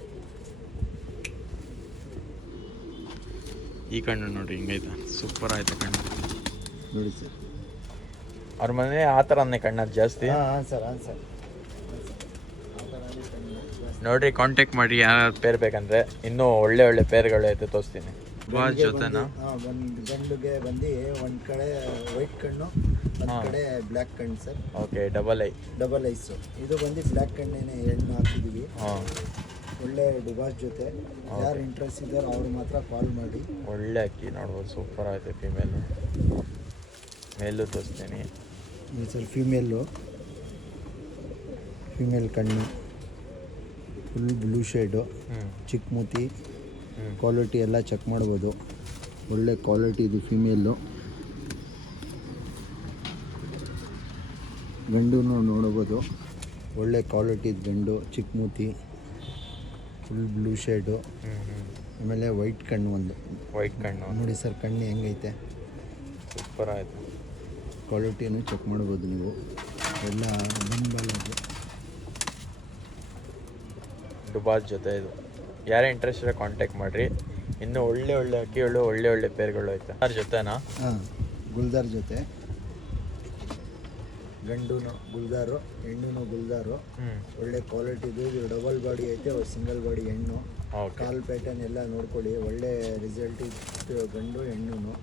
ಈ ಕಣ್ಣು ನೋಡಿ ಹಿಂಗೈತೆ, ಸೂಪರ್ ಆಯ್ತು ಕಣ್ಣು. ನೋಡಿ ಸರ್ ಅವ್ರ ಮನೆ ಆ ಥರನೇ ಕಣ್ಣದು ಜಾಸ್ತಿ. ಹಾಂ ಸರ್ ನೋಡ್ರಿ, ಕಾಂಟ್ಯಾಕ್ಟ್ ಮಾಡಿ ಯಾರು ಪೇರ್ ಬೇಕಂದ್ರೆ, ಇನ್ನೂ ಒಳ್ಳೆ ಪೇರ್ಗಳು ಐತೆ ತೋರಿಸ್ತೀನಿ. ಜೊತೆನಾ? ಒಂದು ಗಂಡುಗೆ ಬಂದು ಒಂದು ಕಡೆ ವೈಟ್ ಕಣ್ಣು, ಒಂದು ಕಡೆ ಬ್ಲ್ಯಾಕ್ ಕಣ್ಣು ಸರ್. Okay, double ice. ಇದು ಬಂದು ಬ್ಲ್ಯಾಕ್ ಕಣ್ಣೇನೆ ಹೆಣ್ಣು ಹಾಕಿದ್ದೀವಿ. ಹಾಂ, ಒಳ್ಳೆ ಡುಬಾಸ್ ಜೊತೆ. ಯಾರು ಇಂಟ್ರೆಸ್ಟ್ ಇದ್ದಾರೋ ಅವ್ರು ಮಾತ್ರ ಕಾಲ್ ಮಾಡಿ. ಒಳ್ಳೆ ಅಕ್ಕಿ ನೋಡ್ಬೋದು, ಸೂಪರ್ ಆಯ್ತು. ಮೇಲೂ ತೋರಿಸ್ತೀನಿ. ಇದು ಸರ್ ಫಿಮೇಲ್ ಕಣ್ಣು, ಫುಲ್ ಬ್ಲೂ ಶೇಡು, ಚಿಕ್ಕ ಮೂತಿ, ಕ್ವಾಲಿಟಿ ಎಲ್ಲ ಚೆಕ್ ಮಾಡ್ಬೋದು. ಒಳ್ಳೆ ಕ್ವಾಲಿಟಿ ಇದು ಫಿಮೇಲು. ಗಂಡು ನೋಡ್ಬೋದು, ಒಳ್ಳೆ ಕ್ವಾಲಿಟಿದು ಗಂಡು, ಚಿಕ್ಕ ಮೂತಿ, ಫುಲ್ ಬ್ಲೂ ಶೇಡು, ಆಮೇಲೆ ವೈಟ್ ಕಣ್ಣು ನೋಡಿ ಸರ್, ಕಣ್ಣು ಹೆಂಗೈತೆ, ಸೂಪರ್ ಆಯಿತು. ಕ್ವಾಲಿಟಿಯನ್ನು ಚೆಕ್ ಮಾಡ್ಬೋದು ನೀವು. ಎಲ್ಲ ಬಂಬಲ್ಲದು ಡುಬಾಸ್ ಜೊತೆ ಇದು. ಯಾರೇ ಇಂಟ್ರೆಸ್ಟ್ ಇರೋ ಕಾಂಟ್ಯಾಕ್ಟ್ ಮಾಡಿರಿ. ಇನ್ನೂ ಒಳ್ಳೆ ಅಕ್ಕಿಗಳು, ಒಳ್ಳೆ ಪೇರ್ಗಳು ಐತೆ. ಯಾರ ಜೊತೆನಾ? ಹಾಂ, ಗುಲ್ದಾರ್ ಜೊತೆ. ಗಂಡುನು ಗುಲ್ದಾರು, ಹೆಣ್ಣು ಗುಲ್ದಾರು. ಒಳ್ಳೆ ಕ್ವಾಲಿಟಿದು. ಇದು ಡಬಲ್ ಬಾಡಿ ಐತೆ, ಸಿಂಗಲ್ ಬಾಡಿ ಹೆಣ್ಣು. ಕಾಲ್ ಪ್ಯಾಟರ್ನ್ ಎಲ್ಲ ನೋಡ್ಕೊಳ್ಳಿ, ಒಳ್ಳೆ ರಿಸಲ್ಟ್ ಇತ್ತು ಗಂಡು ಹೆಣ್ಣು.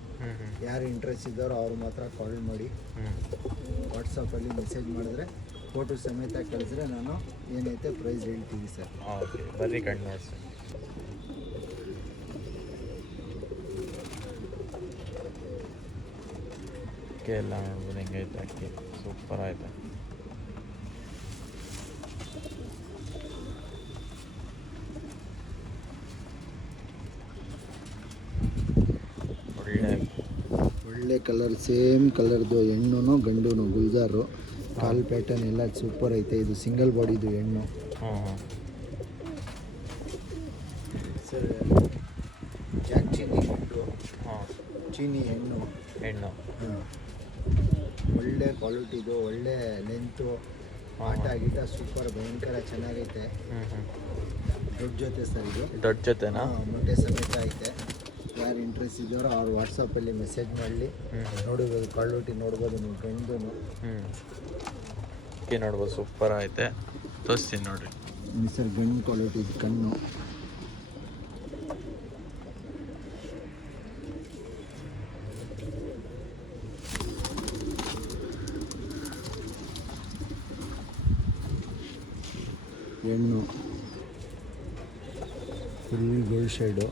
ಯಾರು ಇಂಟ್ರೆಸ್ಟ್ ಇದ್ದಾರೋ ಅವ್ರು ಮಾತ್ರ ಕಾಲ್ ಮಾಡಿ. ವಾಟ್ಸಪ್ಪಲ್ಲಿ ಮೆಸೇಜ್ ಮಾಡಿದ್ರೆ ಫೋಟೋ ಸಮೇತ ಕಳಿಸಿದ್ರೆ ನಾನು ಏನೈತೆ ಪ್ರೈಸ್ ಹೇಳ್ತೀವಿ ಸರ್. ಓಕೆ, ಬರ್ರಿ ಕಣ್ಣು ನೋಡಿಸಿ. ಅಕ್ಕಿ ಎಲ್ಲ ನೋಡ್ಬೋದು ಹೆಂಗೈತೆ ಅಕ್ಕಿ, ಸೂಪರ್ ಆಯ್ತು. ಒಳ್ಳೆ ಕಲರ್, ಸೇಮ್ ಕಲರ್ದು ಹೆಣ್ಣು ಗಂಡು ಗುಲ್ದಾರು. ಕಾಲ್ ಪ್ಯಾಟರ್ನ್ ಎಲ್ಲ ಸೂಪರ್ ಐತೆ. ಇದು ಸಿಂಗಲ್ ಬಾಡಿದು ಹೆಣ್ಣು ಸರ್. ಜಾಕ್ ಚೀನಿ ಗಂಡು, ಚೀನಿ ಹೆಣ್ಣು. ಹಾಂ, ಒಳ್ಳೆ ಕ್ವಾಲಿಟಿದು, ಒಳ್ಳೆ ಲೆಂತು, ಆಟ ಗೀಟ ಸೂಪರ್, ಭಯಂಕರ ಚೆನ್ನಾಗೈತೆ. ದೊಡ್ಡ ಜೊತೆ ಸರ್ ಇದು. ದೊಡ್ಡ ಜೊತೆನಾ? ಮೊಟ್ಟೆ ಸಮೇತ ಐತೆ. ಯಾರು ಇಂಟ್ರೆಸ್ಟ್ ಇದ್ದಾರೋ ಅವ್ರು ವಾಟ್ಸಪ್ಪಲ್ಲಿ ಮೆಸೇಜ್ ಮಾಡಲಿ. ನೋಡ್ಬೋದು, ಕ್ವಾಲಿಟಿ ನೋಡ್ಬೋದು ನೀವು ಗಂಡು. ಅಕ್ಕಿ ನೋಡ್ಬೋದು, ಸೂಪರ್ ಐತೆ. ತೋರಿಸ್ತೀನಿ ನೋಡ್ರಿ ಸರ್, ಗಂಡು ಕ್ವಾಲಿಟಿ ಕಣ್ಣು. ಹೆಣ್ಣು ಫುಲ್ ಗೋಲ್ಡ್ ಶೇಡು.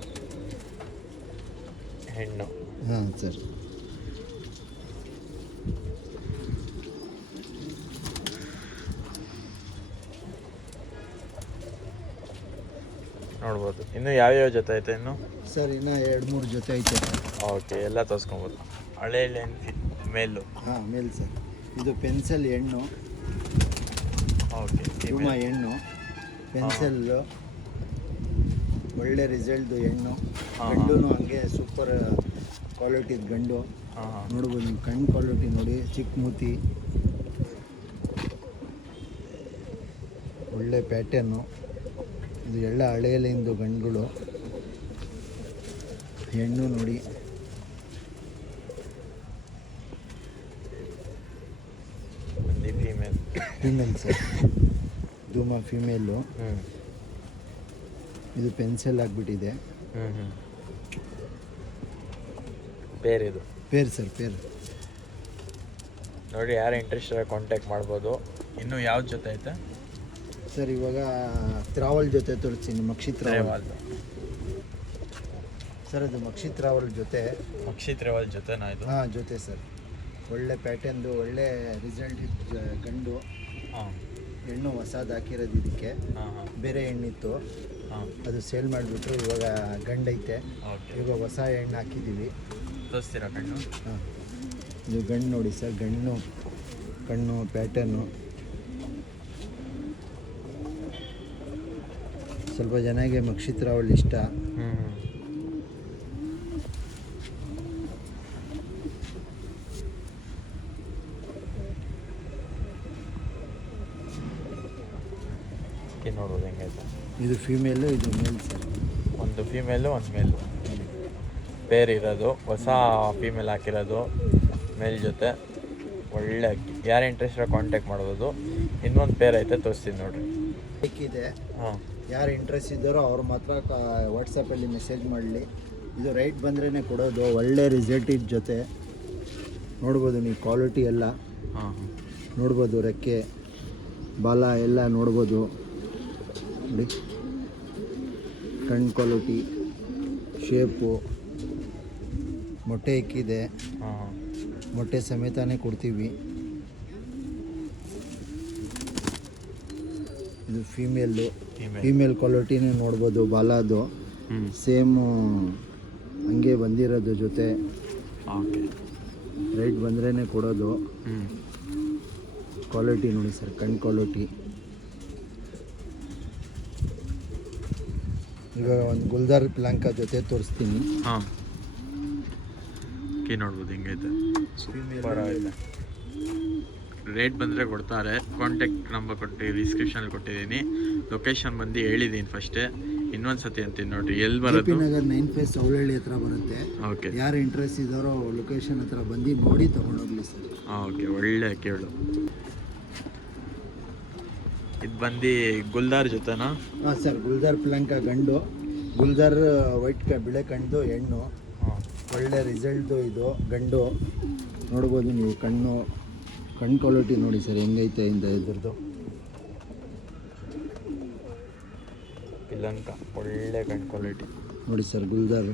ಹೆಣ್ಣು. ಹಾಂ ಸರ್. ನೋಡ್ಬೋದು. ಇನ್ನು ಯಾವ್ಯಾವ ಜೊತೆ ಐತೆ ಇನ್ನು ಸರ್? ಇನ್ನು 2-3 ಜೊತೆ ಐತೆ ಸರ್. ಓಕೆ, ಎಲ್ಲ ತೋರಿಸ್ಕೊಬೋದು. ಹಳೆ ಮೇಲು. ಹಾಂ, ಮೇಲ್ ಸರ್. ಇದು ಪೆನ್ಸಿಲ್ ಹೆಣ್ಣು. ಓಕೆ, ತುಮ ಹೆಣ್ಣು, ಪೆನ್ಸಿಲ್ಲು, ಒಳ್ಳೆ ರಿಸಲ್ಟ್ದು ಹೆಣ್ಣು. ಗಂಡು ಹಂಗೆ ಸೂಪರ್ ಕ್ವಾಲಿಟಿದು ಗಂಡು. ನೋಡ್ಬೋದು ನೀವು, ಕಣ್ಣು ಕ್ವಾಲಿಟಿ ನೋಡಿ, ಚಿಕ್ಕ ಮೂತಿ, ಒಳ್ಳೆ ಪ್ಯಾಟರ್ನು. ಇದು ಎಲ್ಲ ಹಳೆಯಲ್ಲಿಂದು ಗಂಡುಗಳು. ಹೆಣ್ಣು ನೋಡಿ, ಫೀಮೇಲ್ ಸರ್. ಧೂಮ ಫೀಮೇಲು. ಇದು ಪೆನ್ಸಿಲ್ ಆಗಿಬಿಟ್ಟಿದೆ. Pair sir, pair. ನೋಡಿ, ಯಾರು ಇಂಟ್ರೆಸ್ಟ್ ಕಾಂಟ್ಯಾಕ್ಟ್ ಮಾಡ್ಬೋದು. ಇನ್ನು ಯಾವ ಜೊತೆ ಐತೆ? ಸರ್ ಇವಾಗ ತ್ರಾವಲ್ ಜೊತೆ ತೋರಿಸ್ತೀನಿ, ಮಕ್ಷಿ ತ್ರಾವಲ್. ಸರ್ ಅದು ಮಕ್ಷಿ ತ್ರಾವಲ್ ಜೊತೆ. ಮಕ್ಷಿ ತ್ರಾವಲ್ ಜೊತೆನಾ ಇದು? ಹಾಂ ಜೊತೆ ಸರ್. ಒಳ್ಳೆ ಪ್ಯಾಟರ್ನ್ದು, ಒಳ್ಳೆ ರಿಸಲ್ಟ್ ಗಂಡು. ಹೆಣ್ಣು ಹೊಸದು ಹಾಕಿರೋದು ಇದಕ್ಕೆ. ಬೇರೆ ಹೆಣ್ಣಿತ್ತು, ಅದು ಸೇಲ್ ಮಾಡಿಬಿಟ್ರು. ಇವಾಗ ಗಂಡೈತೆ. ಇವಾಗ ಹೊಸ ಹೆಣ್ಣು ಹಾಕಿದ್ದೀವಿ. ತೋರಿಸ್ತೀರಾ ಕಣ್ಣು? ಹಾಂ, ಇದು ಗಂಡು ನೋಡಿ ಸರ್. ಕಣ್ಣು ಪ್ಯಾಟರ್ನು ಸ್ವಲ್ಪ ಜನಕ್ಕೆ ಮಕ್ಷಿ ತ್ರಾವಲ್ ಇಷ್ಟ. ನೋಡೋದು ಹೆಂಗೈತೆ. ಇದು ಫೀಮೇಲು, ಇದು ಮೇಲ್ ಸರ್. ಒಂದು ಫೀಮೇಲು ಒಂದು ಮೇಲು ಪೇರ್ ಇರೋದು, ಹೊಸ ಫೀಮೇಲ್ ಹಾಕಿರೋದು ಮೇಲ್ ಜೊತೆ. ಒಳ್ಳೆ ಅಕ್ಕಿ. ಯಾರು ಇಂಟ್ರೆಸ್ಟ್ ಕಾಂಟ್ಯಾಕ್ಟ್ ಮಾಡ್ಬೋದು. ಇನ್ನೊಂದು ಪೇರ್ ಐತೆ, ತೋರಿಸ್ತೀನಿ ನೋಡಿರಿ. ಬೇಕಿದೆ. ಹಾಂ, ಯಾರು ಇಂಟ್ರೆಸ್ಟ್ ಇದ್ದಾರೋ ಅವ್ರು ಮಾತ್ರ ವಾಟ್ಸಪ್ಪಲ್ಲಿ ಮೆಸೇಜ್ ಮಾಡಲಿ. ಇದು ರೈಟ್ ಬಂದ್ರೇ ಕೊಡೋದು. ಒಳ್ಳೆ ರಿಸಲ್ಟ್ ಇದ್ದ ಜೊತೆ ನೋಡ್ಬೋದು ನೀವು. ಕ್ವಾಲಿಟಿ ಎಲ್ಲ ನೋಡ್ಬೋದು, ರೆಕ್ಕೆ ಬಾಲ ಎಲ್ಲ ನೋಡ್ಬೋದು ನೋಡಿ. ಕಣ್ಣು ಕ್ವಾಲಿಟಿ, ಶೇಪು, ಮೊಟ್ಟೆ ಇಕ್ಕಿದೆ. ಮೊಟ್ಟೆ ಸಮೇತನೇ ಕೊಡ್ತೀವಿ. ಇದು ಫೀಮೇಲ್ ಕ್ವಾಲಿಟಿನೇ ನೋಡ್ಬೋದು. ಬಾಲದು ಸೇಮು ಹಂಗೆ ಬಂದಿರೋದು ಜೊತೆ. ರೈಟ್ ಬಂದ್ರೇ ಕೊಡೋದು. ಕ್ವಾಲಿಟಿ ನೋಡಿ ಸರ್, ಕಣ್ಣು ಕ್ವಾಲಿಟಿ. ಇವಾಗ ಒಂದು ಗುಲ್ದಾರ್ ಪ್ಲಾಂಕ ಜೊತೆ ತೋರಿಸ್ತೀನಿ. ನೋಡ್ಬೋದು ಹೆಂಗೈತೆ. ಸೂಪರ್ ಆಗಿದೆ. ರೇಟ್ ಬಂದರೆ ಕೊಡ್ತಾರೆ. ಕಾಂಟ್ಯಾಕ್ಟ್ ನಂಬರ್ ಡಿಸ್ಕ್ರಿಪ್ಷನಲ್ಲಿ ಕೊಟ್ಟಿದ್ದೀನಿ. ಲೊಕೇಶನ್ ಬಂದು ಹೇಳಿದ್ದೀನಿ ಫಸ್ಟೇ. ಇನ್ನೊಂದು ಸತಿ ಅಂತೀನಿ ನೋಡಿರಿ. ಎಲ್ಲಿ ಬರೋದು? ನಗರ್ 9 ಫೇಸ್ ಸೌಳಹಳ್ಳಿ ಹತ್ರ ಬರುತ್ತೆ. ಓಕೆ, ಯಾರು ಇಂಟ್ರೆಸ್ಟ್ ಇದ್ದಾರೋ ಲೊಕೇಶನ್ ಹತ್ರ ಬಂದು ನೋಡಿ ತೊಗೊಂಡೋಗ್ಲಿ ಸರ್. ಓಕೆ, ಒಳ್ಳೆ ಕೇಳು. ಇದು ಬಂದು ಗುಲ್ದಾರ್ ಜೊತೆನಾ? ಹಾಂ ಸರ್, ಗುಲ್ದಾರ್ ಪ್ಲಾಂಕ ಗಂಡು, ಗುಲ್ದಾರ್ ವೈಟ್ ಬಿಳೆ ಕಣ್ಣು ಹೆಣ್ಣು. ಒಳ್ಳೆ ರಿಸಲ್ಟು ಇದು ಗಂಡು. ನೋಡ್ಬೋದು ನೀವು. ಕಣ್ಣು ಕ್ವಾಲಿಟಿ ನೋಡಿ ಸರ್ ಹೆಂಗೈತೆ ಇಂದ ಇದ್ರದ್ದು. ಪಿಲಂಕ ಒಳ್ಳೆ ಕಣ್ಣು ಕ್ವಾಲಿಟಿ ನೋಡಿ ಸರ್. ಗುಲ್ದಾರ್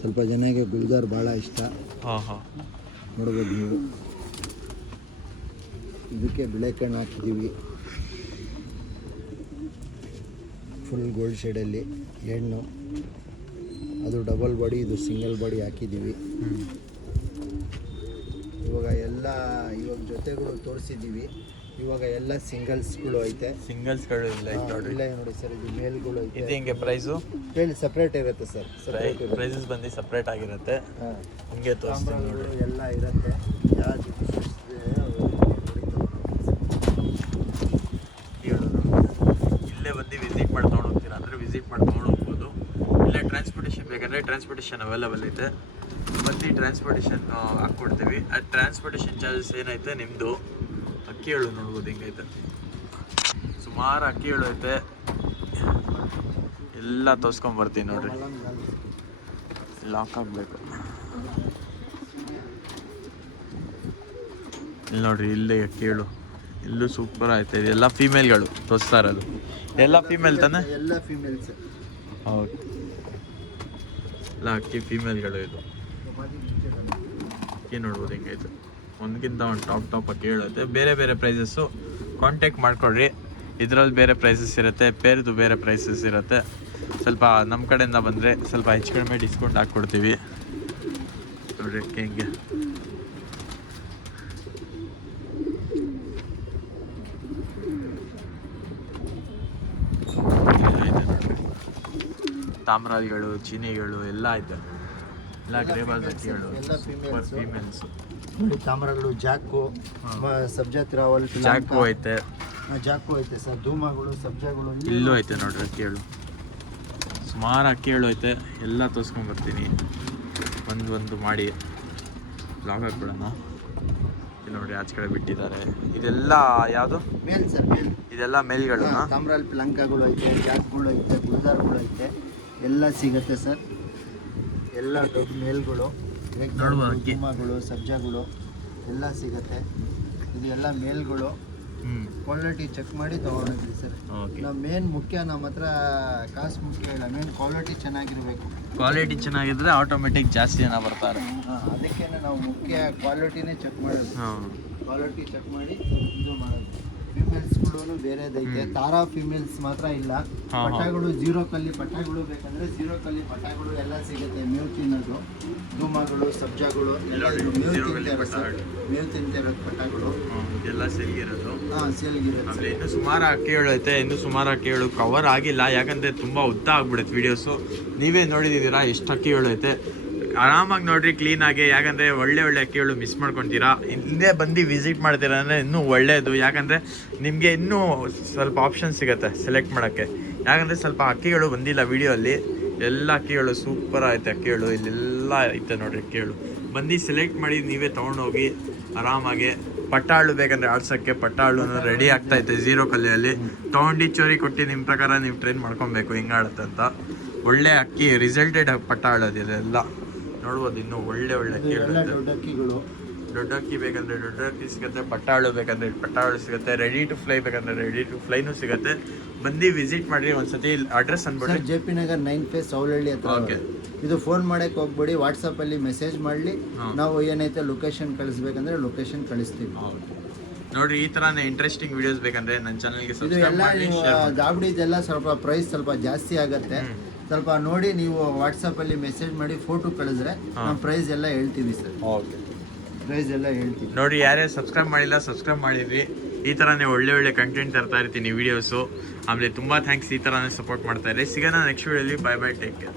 ಸ್ವಲ್ಪ ಜನಕ್ಕೆ ಗುಲ್ದಾರ್ ಭಾಳ ಇಷ್ಟ. ನೋಡ್ಬೋದು ನೀವು. ಇದಕ್ಕೆ ಬಿಳೆ ಕಣ್ಣು ಹಾಕಿದ್ದೀವಿ, ಫುಲ್ ಗೋಲ್ಡ್ ಶೇಡಲ್ಲಿ ಹೆಣ್ಣು. ಅದು ಡಬಲ್ ಬಾಡಿ, ಇದು ಸಿಂಗಲ್ ಬಾಡಿ ಹಾಕಿದ್ದೀವಿ. ಇವಾಗ ಜೊತೆಗಳು ತೋರಿಸಿದ್ದೀವಿ. ಇವಾಗ ಎಲ್ಲ ಸಿಂಗಲ್ಸ್ಗಳು ಐತೆ. ಸಿಂಗಲ್ಸ್ಗಳು ಇಲ್ಲ ನೋಡಿ ಸರ್. ಇದು ಮೇಲ್ಗಳು ಐತೆ. ಇದು ಹಿಂಗೆ ಪ್ರೈಸು ಹೇಳಿ ಸಪ್ರೇಟ್ ಇರುತ್ತೆ ಸರ್. ಪ್ರೈಸಸ್ ಬಂದು ಸಪ್ರೇಟ್ ಆಗಿರುತ್ತೆ. ಹಿಂಗೆ ತೋರಿಸ್ತೀನಿ ನೋಡಿ. ಎಲ್ಲ ಇರುತ್ತೆ. ಇಲ್ಲೇ ಬಂದು ವಿಸಿಟ್ ಮಾಡಿ ತೊಗೊಂಡು ಹೋಗ್ತೀರಾ ಅಂದರೆ ವಿಸಿಟ್ ಮಾಡಿ ತೊಗೊಂಡು ಹೋಗ್ಬೋದು. ಇಲ್ಲೇ ಟ್ರಾನ್ಸ್ಪೋರ್ಟೇಷನ್ ಬೇಕಂದರೆ ಟ್ರಾನ್ಸ್ಪೋರ್ಟೇಷನ್ ಅವೈಲೇಬಲ್ ಐತೆ. ಬಂದು ಟ್ರಾನ್ಸ್ಪೋರ್ಟೇಷನ್ ಹಾಕ್ಕೊಡ್ತೀವಿ. ಆ ಟ್ರಾನ್ಸ್ಪೋರ್ಟೇಷನ್ ಚಾರ್ಜಸ್ ಏನೈತೆ ನಿಮ್ಮದು. ಅಕ್ಕಿಗಳು ನೋಡ್ಬೋದು ಹಿಂಗೈತೆ. ಸುಮಾರು ಅಕ್ಕಿಗಳು ಐತೆ. ಎಲ್ಲ ತೋರಿಸ್ಕೊಂಬರ್ತೀನಿ ನೋಡ್ರಿ. ಲಾಕ್ ಆಗಬೇಕು. ಇಲ್ಲಿ ನೋಡ್ರಿ, ಇಲ್ಲೇ ಅಕ್ಕಿಗಳು ಇಲ್ಲೂ ಸೂಪರ್ ಆಯ್ತು. ಇದೆಲ್ಲ ಫೀಮೇಲ್ಗಳು ತೋರಿಸ್ತಾ ಇರೋದು. ಎಲ್ಲ ಫೀಮೇಲ್ ತಾನೆ? ಎಲ್ಲ ಫೀಮೇಲ್ಸ್. ಹೌದು, ಎಲ್ಲ ಅಕ್ಕಿ ಫೀಮೇಲ್ಗಳು. ಇದು ಅಕ್ಕಿ ನೋಡ್ಬೋದು ಹೆಂಗೈತೆ. ಒಂದಕ್ಕಿಂತ ಒಂದು ಟಾಪ್ ಅಕ್ಕಿ ಹೇಳುತ್ತೆ. ಬೇರೆ ಬೇರೆ ಪ್ರೈಸಸ್ಸು. ಕಾಂಟ್ಯಾಕ್ಟ್ ಮಾಡ್ಕೊಳ್ರಿ. ಇದರಲ್ಲಿ ಬೇರೆ ಪ್ರೈಸಸ್ ಇರುತ್ತೆ, ಪೇರ್ದು ಬೇರೆ ಪ್ರೈಸಸ್ ಇರುತ್ತೆ. ಸ್ವಲ್ಪ ನಮ್ಮ ಕಡೆಯಿಂದ ಬಂದರೆ ಸ್ವಲ್ಪ ಹೆಚ್ಚು ಕಡಿಮೆ ಡಿಸ್ಕೌಂಟ್ ಹಾಕ್ಕೊಡ್ತೀವಿ ನೋಡ್ರಿ. ಹೆಂಗೆ ತಾಮ್ರಾದಿಗಳು, ಚೀನಿಗಳು ಎಲ್ಲ ಐತೆ. ಎಲ್ಲ ಗ್ರೇಬಾಸ್ ಅಕ್ಕಿಗಳು, ಎಲ್ಲ ಫೀಮೇಲ್ಸ್ ನೋಡಿ. ತಾಮ್ರಗಳು, ಜಾಕು, ಸಬ್ಜಾ ತ್ರಾವಲ್, ಜಾಕು ಐತೆ. ಜಾಕು ಐತೆ ಸರ್. ಧೂಮಗಳು, ಸಬ್ಜಾಗಳು ಇಲ್ಲೂ ಐತೆ ನೋಡ್ರಿ ಅಕ್ಕಿಗಳು. ಸುಮಾರು ಅಕ್ಕಿಗಳು ಐತೆ. ಎಲ್ಲ ತೋರಿಸ್ಕೊಂಡ್ಬರ್ತೀನಿ ಒಂದು ಮಾಡಿ ಬ್ಲಾಗ್ ಹಾಕ್ಬಿಡೋಣ. ನೋಡಿ ಆಚೆ ಕಡೆ ಬಿಟ್ಟಿದ್ದಾರೆ. ಇದೆಲ್ಲ ಯಾವುದು ಮೇಲ್ ಸರ್? ಮೇಲ್. ಇದೆಲ್ಲ ಮೇಲ್ಗಳು. ತಾಮ್ರಾಲ್ ಪ್ಲಂಕಗಳು ಐತೆ, ಜಾಕ್ಗಳು ಐತೆ, ಗುಲ್ದಾರ್ಗಳು ಐತೆ. ಎಲ್ಲ ಸಿಗುತ್ತೆ ಸರ್. ಎಲ್ಲ ದೊಡ್ಡ ಮೇಲ್ಗಳು, ಧೂಮಗಳು, ಸಬ್ಜಾಗಳು ಎಲ್ಲ ಸಿಗುತ್ತೆ. ಇದು ಎಲ್ಲ ಮೇಲ್ಗಳು. ಕ್ವಾಲಿಟಿ ಚೆಕ್ ಮಾಡಿ ತೊಗೊಂಡಿದ್ವಿ ಸರ್. ಓಕೆ, ನಾವು ಮೇನ್ ಮುಖ್ಯ, ನಮ್ಮ ಹತ್ರ ಕಾಸು ಮುಖ್ಯ ಇಲ್ಲ, ಮೇನ್ ಕ್ವಾಲಿಟಿ ಚೆನ್ನಾಗಿರಬೇಕು. ಕ್ವಾಲಿಟಿ ಚೆನ್ನಾಗಿದ್ರೆ ಆಟೋಮೆಟಿಕ್ ಜಾಸ್ತಿ ಜನ ಬರ್ತಾರೆ. ಅದಕ್ಕೆ ನಾವು ಮುಖ್ಯ ಕ್ವಾಲಿಟಿನೇ ಚೆಕ್ ಮಾಡೋದು. ಹಾಂ, ಕ್ವಾಲಿಟಿ ಚೆಕ್ ಮಾಡಿ ಇದು ಮಾಡೋದು. ಫಿಮೇಲ್ಸ್ಗಳು ಬೇರೆದೈತೆ, ತಾರಾ ಫಿಮೇಲ್ಸ್ ಮಾತ್ರ ಇಲ್ಲ. ಪಟಾಗಳು ಜೀರೋ ಕಲ್ಲಿ ಪಟಾಗಳು ಬೇಕಂದ್ರೆ ಜೀರೋ ಕಲ್ಲಿ ಪಟಾಗಳು ಎಲ್ಲ ಸಿಗುತ್ತೆ. ಮೇವು ತಿನ್ನೋದು, ಧೂಮಗಳು, ಸಬ್ಜಾಗಳು ಎಲ್ಲ ಇದು ಮೇವು ತಿಂತಿರೋದು ಪಟಾಗಳು ಇದೆಲ್ಲ ಸೇಲ್ಗಿರೋದು. ಸೇಲ್ಗಿರೋದು. ಆಮೇಲೆ ಇನ್ನೂ ಸುಮಾರು ಅಕ್ಕಿಗಳು ಐತೆ, ಇನ್ನೂ ಸುಮಾರು ಅಕ್ಕಿಗಳು ಕವರ್ ಆಗಿಲ್ಲ, ಯಾಕಂದರೆ ತುಂಬ ಉದ್ದ ಆಗ್ಬಿಡುತ್ತೆ ವೀಡಿಯೋಸು. ನೀವೇ ನೋಡಿದ್ದೀರಾ ಎಷ್ಟು ಅಕ್ಕಿಗಳು ಐತೆ. ಆರಾಮಾಗಿ ನೋಡ್ರಿ ಕ್ಲೀನಾಗಿ, ಯಾಕಂದರೆ ಒಳ್ಳೆ ಒಳ್ಳೆ ಅಕ್ಕಿಗಳು ಮಿಸ್ ಮಾಡ್ಕೊತೀರಾ. ಇಲ್ಲೇ ಬಂದು ವಿಸಿಟ್ ಮಾಡ್ತೀರಾ ಅಂದರೆ ಇನ್ನೂ ಒಳ್ಳೆಯದು, ಯಾಕಂದರೆ ನಿಮಗೆ ಇನ್ನೂ ಸ್ವಲ್ಪ ಆಪ್ಷನ್ ಸಿಗುತ್ತೆ ಸೆಲೆಕ್ಟ್ ಮಾಡೋಕ್ಕೆ. ಯಾಕಂದರೆ ಸ್ವಲ್ಪ ಅಕ್ಕಿಗಳು ಬಂದಿಲ್ಲ ವೀಡಿಯೋಲ್ಲಿ, ಎಲ್ಲ ಅಕ್ಕಿಗಳು ಸೂಪರ್ ಐತೆ. ಅಕ್ಕಿಗಳು ಇಲ್ಲೆಲ್ಲ ಐತೆ ನೋಡ್ರಿ ಅಕ್ಕಿಗಳು. ಬಂದು ಸೆಲೆಕ್ಟ್ ಮಾಡಿ ನೀವೇ ತೊಗೊಂಡೋಗಿ ಆರಾಮಾಗಿ. ಪಟ್ಟಾಳು ಬೇಕಂದರೆ ಆಡ್ಸೋಕ್ಕೆ ಪಟ್ಟಾಳು ರೆಡಿ ಆಗ್ತಾಯಿದೆ ಜೀರೋ ಕಲ್ಲಿಯಲ್ಲಿ. ತೊಗೊಂಡು ಚೋರಿ ಕೊಟ್ಟು ನಿಮ್ಮ ಪ್ರಕಾರ ನೀವು ಟ್ರೈನ್ ಮಾಡ್ಕೊಬೇಕು ಹೆಂಗೆ ಆಡುತ್ತೆ ಅಂತ. ಒಳ್ಳೆ ಅಕ್ಕಿ ರಿಸಲ್ಟೆಡ್ ಪಟ್ಟಾಳು ಅದೆಲ್ಲ ನೋಡ್ಬೋದು. ಇನ್ನೂ ಒಳ್ಳೆ ಒಳ್ಳೆ ಅಕ್ಕಿಗಳು. ದೊಡ್ಡ ಅಕ್ಕಿಗಳು, ದೊಡ್ಡ ಅಕ್ಕಿ ಬೇಕಂದರೆ ದೊಡ್ಡ ಅಕ್ಕಿ ಸಿಗುತ್ತೆ, ಪಟ್ಟಾಳು ಬೇಕಂದರೆ ಪಟ್ಟಾಳು ಸಿಗುತ್ತೆ, ರೆಡಿ ಟು ಫ್ಲೈ ಬೇಕಂದರೆ ರೆಡಿ ಟು ಫ್ಲೈನೂ ಸಿಗುತ್ತೆ. ಬಂದು ವಿಸಿಟ್ ಮಾಡಿ ಒಂದ್ಸತಿ. ಅಡ್ರೆಸ್ ಅಂದ್ಬಿಟ್ಟು JP ನಗರ್ 9 ಫೇಸ್ ಸೌಲಹಳ್ಳಿ ಹತ್ರ. ಓಕೆ, ಇದು ಫೋನ್ ಮಾಡಕ್ಕೆ ಹೋಗ್ಬೇಡಿ, ವಾಟ್ಸಪ್ಪಲ್ಲಿ ಮೆಸೇಜ್ ಮಾಡಲಿ. ನಾವು ಏನೈತೆ ಲೊಕೇಶನ್ ಕಳಿಸ್ಬೇಕಂದ್ರೆ ಲೊಕೇಶನ್ ಕಳಿಸ್ತೀವಿ. ನೋಡ್ರಿ, ಈ ಥರನೇ ಇಂಟ್ರೆಸ್ಟಿಂಗ್ ವಿಡಿಯೋಸ್ ಬೇಕಂದರೆ ನನ್ನ ಚಾನಲ್ಗೆ ಇದು ಸಬ್ಸ್ಕ್ರೈಬ್ ಎಲ್ಲ ಮಾಡಿ. ನೀವು ದಾಬಡಿದೆಲ್ಲ ಸ್ವಲ್ಪ ಪ್ರೈಸ್ ಸ್ವಲ್ಪ ಜಾಸ್ತಿ ಆಗುತ್ತೆ. ಸ್ವಲ್ಪ ನೋಡಿ ನೀವು ವಾಟ್ಸಪ್ಪಲ್ಲಿ ಮೆಸೇಜ್ ಮಾಡಿ ಫೋಟೋ ಕಳಿಸಿದ್ರೆ ನಮ್ಮ ಪ್ರೈಸ್ ಎಲ್ಲ ಹೇಳ್ತೀವಿ ಸರ್. ಓಕೆ, ಪ್ರೈಸ್ ಎಲ್ಲ ಹೇಳ್ತೀವಿ. ನೋಡಿ, ಯಾರ್ಯಾರು ಸಬ್ಸ್ಕ್ರೈಬ್ ಮಾಡಿಲ್ಲ ಸಬ್ಸ್ಕ್ರೈಬ್ ಮಾಡಿದ್ರಿ. ಈ ಥರನೇ ಒಳ್ಳೆ ಒಳ್ಳೆ ಕಂಟೆಂಟ್ ತರ್ತಾ ಇರ್ತೀನಿ ವೀಡಿಯೋಸು. ಆಮೇಲೆ ತುಂಬ ಥ್ಯಾಂಕ್ಸ್ ಈ ಥರನೇ ಸಪೋರ್ಟ್ ಮಾಡ್ತಾ ಇರಿ. ಸಿಗೋಣ ನೆಕ್ಸ್ಟ್ ವೀಡಿಯೋಲಿ. Bye bye, take care.